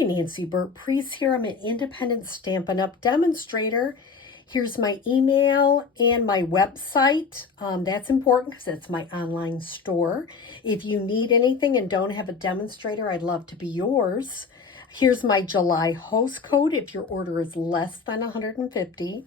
Hi, Nancy Burt-Preece here. I'm an independent Stampin' Up! Demonstrator. Here's my email and my website. That's important because it's my online store. If you need anything and don't have a demonstrator, I'd love to be yours. Here's my July host code if your order is less than 150.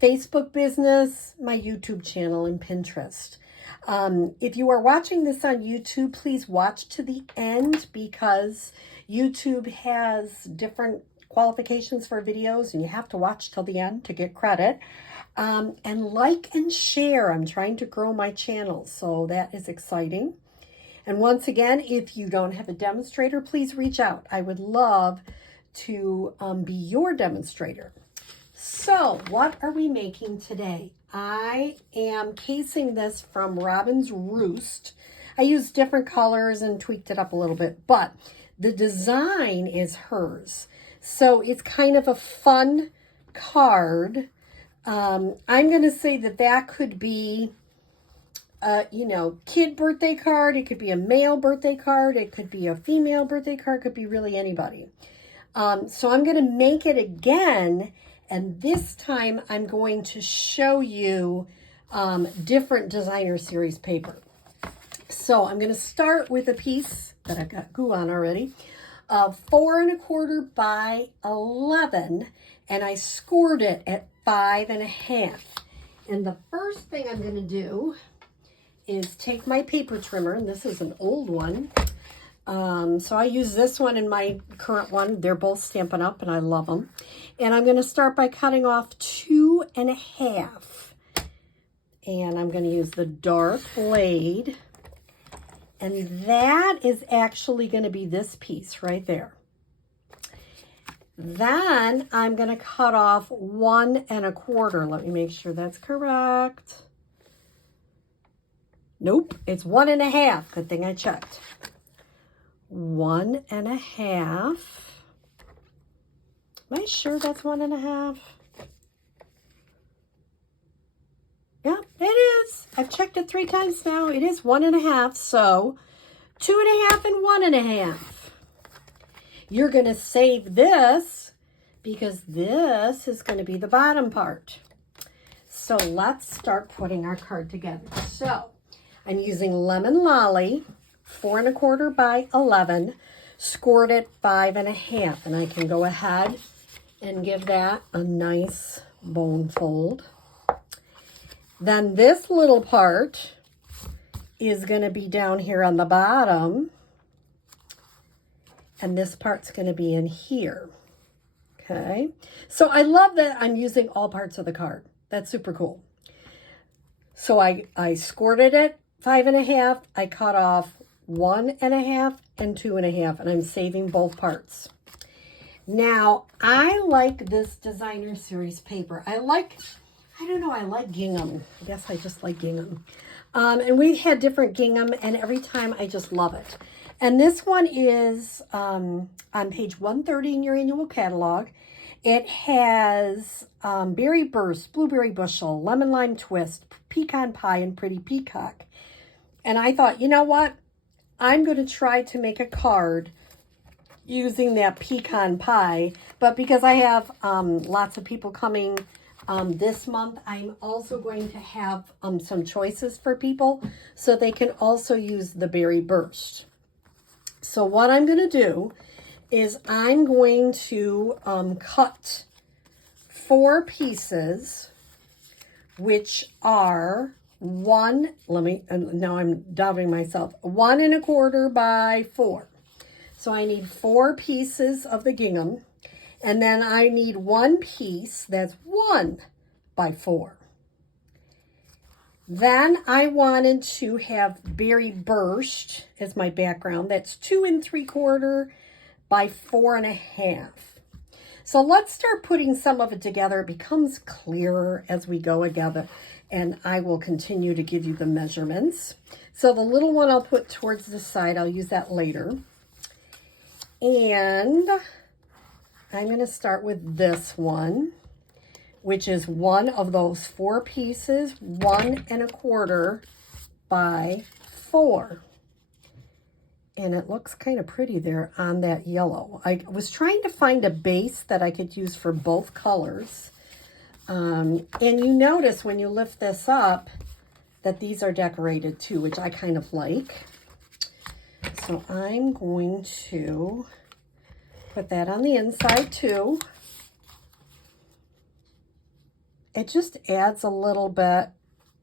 Facebook business, my YouTube channel, and Pinterest. If you are watching this on YouTube, please watch to the end because YouTube has different qualifications for videos and you have to watch till the end to get credit. And like and share. I'm trying to grow my channel, so that is exciting. And once again, if you don't have a demonstrator, please reach out. I would love to be your demonstrator. So what are we making today? I am casing this from Robyn's Roost. I used different colors and tweaked it up a little bit, but the design is hers. So it's kind of a fun card. I'm going to say that that could be, kid birthday card. It could be a male birthday card. It could be a female birthday card. It could be really anybody. So I'm going to make it again. And this time I'm going to show you different designer series paper. So I'm going to start with a piece that I've got glue on already of 4 1/4 by 11, and I scored it at 5 1/2. And the first thing I'm going to do is take my paper trimmer, and this is an old one. So I use this one and my current one. They're both Stampin' Up! And I love them. And I'm going to start by cutting off 2 1/2. And I'm going to use the dark blade. And that is actually going to be this piece right there. Then I'm going to cut off 1 1/4. Let me make sure that's correct. Nope, it's 1 1/2. Good thing I checked. 1 1/2. Am I sure that's 1 1/2? Yeah, it is. I've checked it 3 times now. It is 1 1/2. So 2 1/2 and 1 1/2. You're going to save this because this is going to be the bottom part. So let's start putting our card together. So I'm using Lemon Lolly, 4 1/4 by 11, scored at 5 1/2. And I can go ahead and give that a nice bone fold. Then this little part is going to be down here on the bottom. And this part's going to be in here. Okay. So I love that I'm using all parts of the card. That's super cool. So I scored it at 5 1/2. I cut off 1 1/2 and 2 1/2. And I'm saving both parts. Now, I like this designer series paper. I like gingham. I guess I just like gingham. And we've had different gingham, and every time I just love it. And this one is on page 130 in your annual catalog. It has berry burst, blueberry bushel, lemon lime twist, pecan pie, and pretty peacock. And I thought, you know what? I'm going to try to make a card using that pecan pie. But because I have lots of people coming this month, I'm also going to have some choices for people so they can also use the berry burst. So what I'm going to do is I'm going to cut 4 pieces, which are now I'm doubting myself, 1 1/4 by 4. So I need 4 pieces of the gingham. And then I need 1 piece that's 1 by 4. Then I wanted to have berry burst as my background. That's 2 3/4 by 4 1/2. So let's start putting some of it together. It becomes clearer as we go together. And I will continue to give you the measurements. So the little one I'll put towards the side. I'll use that later. And I'm going to start with this one, which is one of those 4 pieces, 1 1/4 by 4. And it looks kind of pretty there on that yellow. I was trying to find a base that I could use for both colors. And you notice when you lift this up that these are decorated too, which I kind of like. So I'm going to put that on the inside too. It just adds a little bit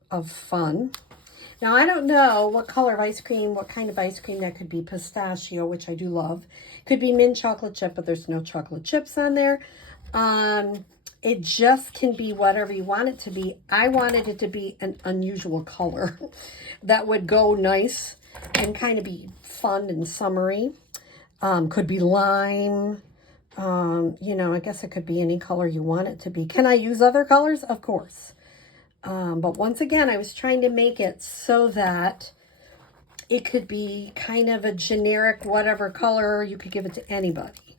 of fun. Now, I don't know what color of ice cream, what kind of ice cream that could be. Pistachio, which I do love. Could be mint chocolate chip, but there's no chocolate chips on there. It just can be whatever you want it to be. I wanted it to be an unusual color that would go nice and kind of be fun and summery. Could be lime. You know, I guess it could be any color you want it to be. Can I use other colors? Of course. But once again, I was trying to make it so that it could be kind of a generic whatever color. You could give it to anybody.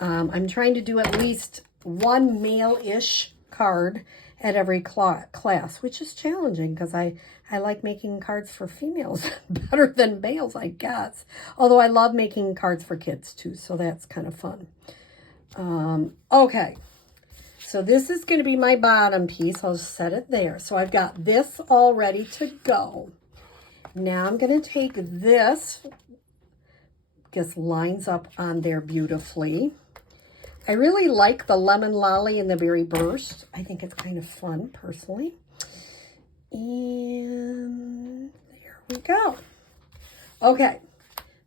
I'm trying to do at least one male-ish card at every class, which is challenging because I like making cards for females better than males, I guess. Although I love making cards for kids too, so that's kind of fun. Okay. So this is going to be my bottom piece. I'll set it there. So I've got this all ready to go. Now I'm going to take this, just lines up on there beautifully. I really like the lemon lolly and the berry burst. I think it's kind of fun personally. And there we go. Okay,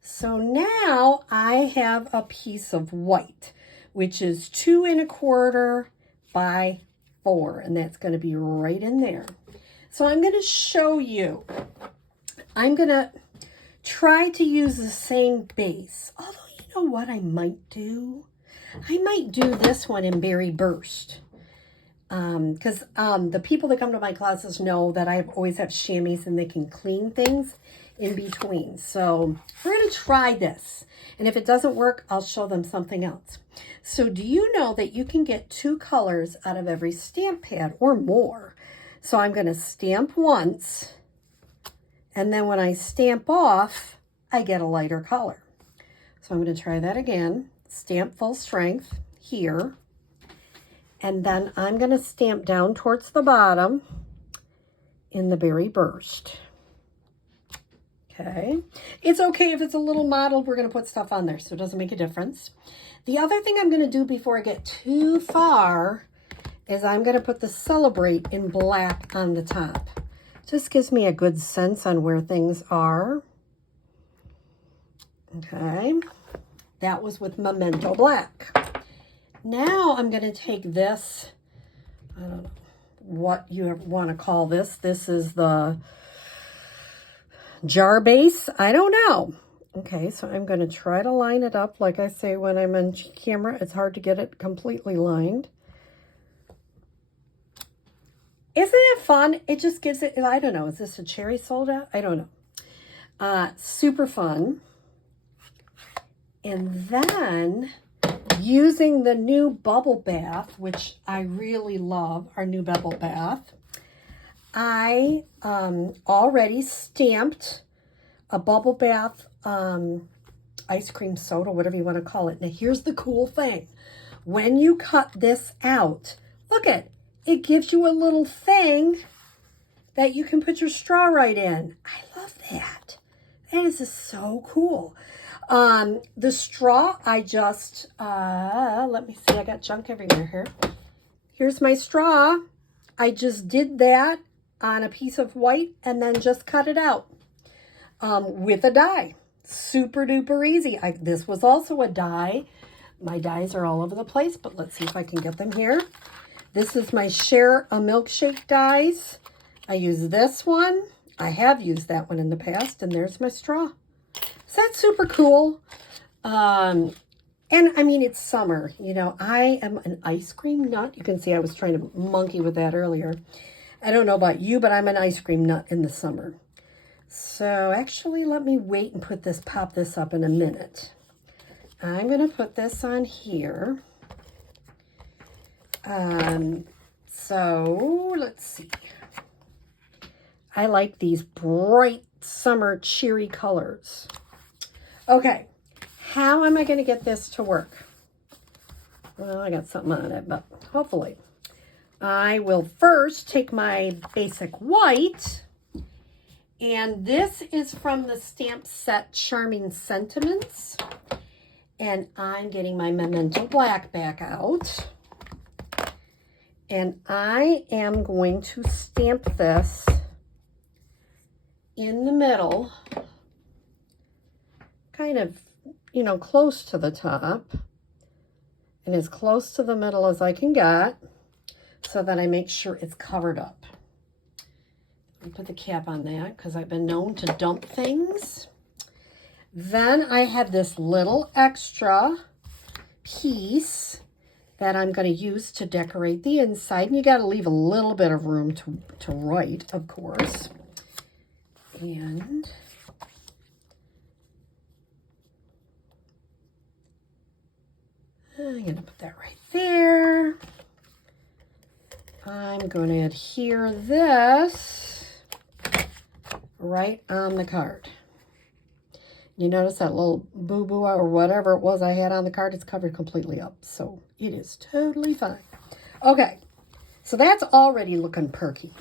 so now I have a piece of white, which is 2 1/4 by 4, and that's going to be right in there. So I'm going to show you. I'm going to try to use the same base. Although, you know what I might do? I might do this one in Berry Burst. Because the people that come to my classes know that I always have chamois and they can clean things in between. So we're going to try this. And if it doesn't work, I'll show them something else. So do you know that you can get 2 colors out of every stamp pad or more? So I'm going to stamp once, and then when I stamp off, I get a lighter color. So I'm going to try that again. Stamp full strength here. And then I'm going to stamp down towards the bottom in the Berry Burst. Okay. It's okay if it's a little mottled. We're going to put stuff on there, so it doesn't make a difference. The other thing I'm going to do before I get too far is I'm going to put the Celebrate in black on the top. Just gives me a good sense on where things are. Okay. That was with Memento Black. Now I'm going to take this, I don't know what you want to call this. This is the jar base. I don't know. Okay, so I'm going to try to line it up. Like I say, when I'm on camera, it's hard to get it completely lined. Isn't it fun? It just gives it, I don't know, is this a cherry soda? I don't know. Super fun. And then using the new bubble bath, which I really love, our new bubble bath, I already stamped a bubble bath ice cream soda, whatever you want to call it. Now, here's the cool thing. When you cut this out, look at it gives you a little thing that you can put your straw right in. I love that. That is just so cool. The straw, I just, let me see, I got junk everywhere here. Here's my straw. I just did that on a piece of white and then just cut it out with a die. Super duper easy. This was also a die. My dies are all over the place, but let's see if I can get them here. This is my Share a Milkshake dies. I use this one. I have used that one in the past, and there's my straw. So that's super cool. And I mean, it's summer. You know, I am an ice cream nut. You can see I was trying to monkey with that earlier. I don't know about you, but I'm an ice cream nut in the summer. So actually, let me wait and pop this up in a minute. I'm going to put this on here. So let's see. I like these bright summer cheery colors. Okay, how am I going to get this to work? Well, I got something on it, but hopefully. I will first take my basic white, and this is from the stamp set Charming Sentiments, and I'm getting my Memento Black back out, and I am going to stamp this in the middle, kind of, you know, close to the top, and as close to the middle as I can get, so that I make sure it's covered up. Let me put the cap on that because I've been known to dump things. Then I have this little extra piece that I'm going to use to decorate the inside. And you got to leave a little bit of room to write, of course. And I'm going to put that right there. I'm going to adhere this right on the card. You notice that little boo-boo or whatever it was I had on the card, it's covered completely up. So it is totally fine. Okay, so that's already looking perky.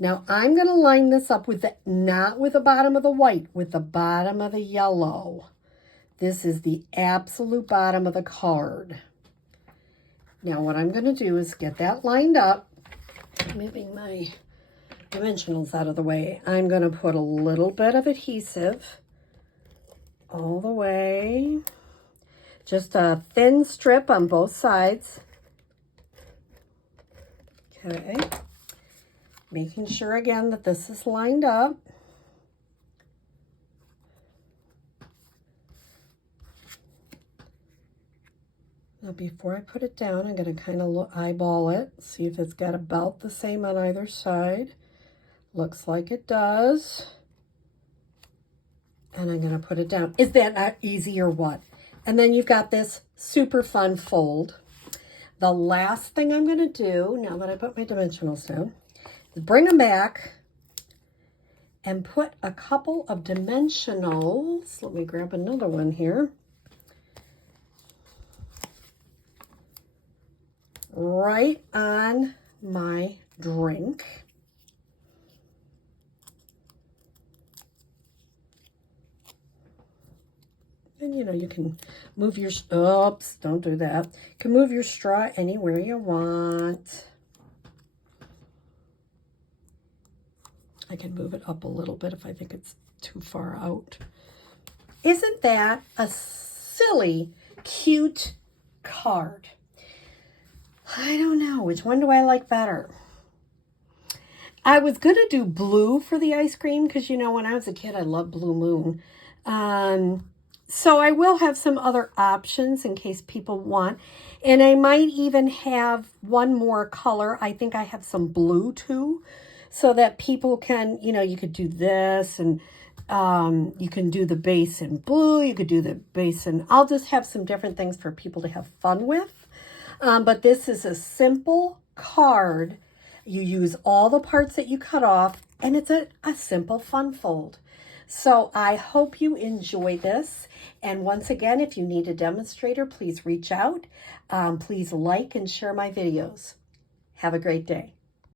Now I'm going to line this up with the, not with the bottom of the white, with the bottom of the yellow. This is the absolute bottom of the card. Now what I'm going to do is get that lined up, moving my dimensionals out of the way. I'm going to put a little bit of adhesive all the way, just a thin strip on both sides. Okay, making sure again that this is lined up. Now before I put it down, I'm going to kind of eyeball it, see if it's got about the same on either side. Looks like it does. And I'm going to put it down. Is that not easy or what? And then you've got this super fun fold. The last thing I'm going to do, now that I put my dimensionals down, is bring them back and put a couple of dimensionals. Let me grab another one here. Right on my drink. And you know, you can move your, oops, don't do that. You can move your straw anywhere you want. I can move it up a little bit if I think it's too far out. Isn't that a silly, cute card? I don't know. Which one do I like better? I was going to do blue for the ice cream because, you know, when I was a kid, I loved Blue Moon. So I will have some other options in case people want. And I might even have one more color. I think I have some blue too, so that people can, you know, you could do this and you can do the base in blue. You could do the base in, I'll just have some different things for people to have fun with. But this is a simple card. You use all the parts that you cut off, and it's a simple fun fold. So I hope you enjoy this. And once again, if you need a demonstrator, please reach out. Please like and share my videos. Have a great day.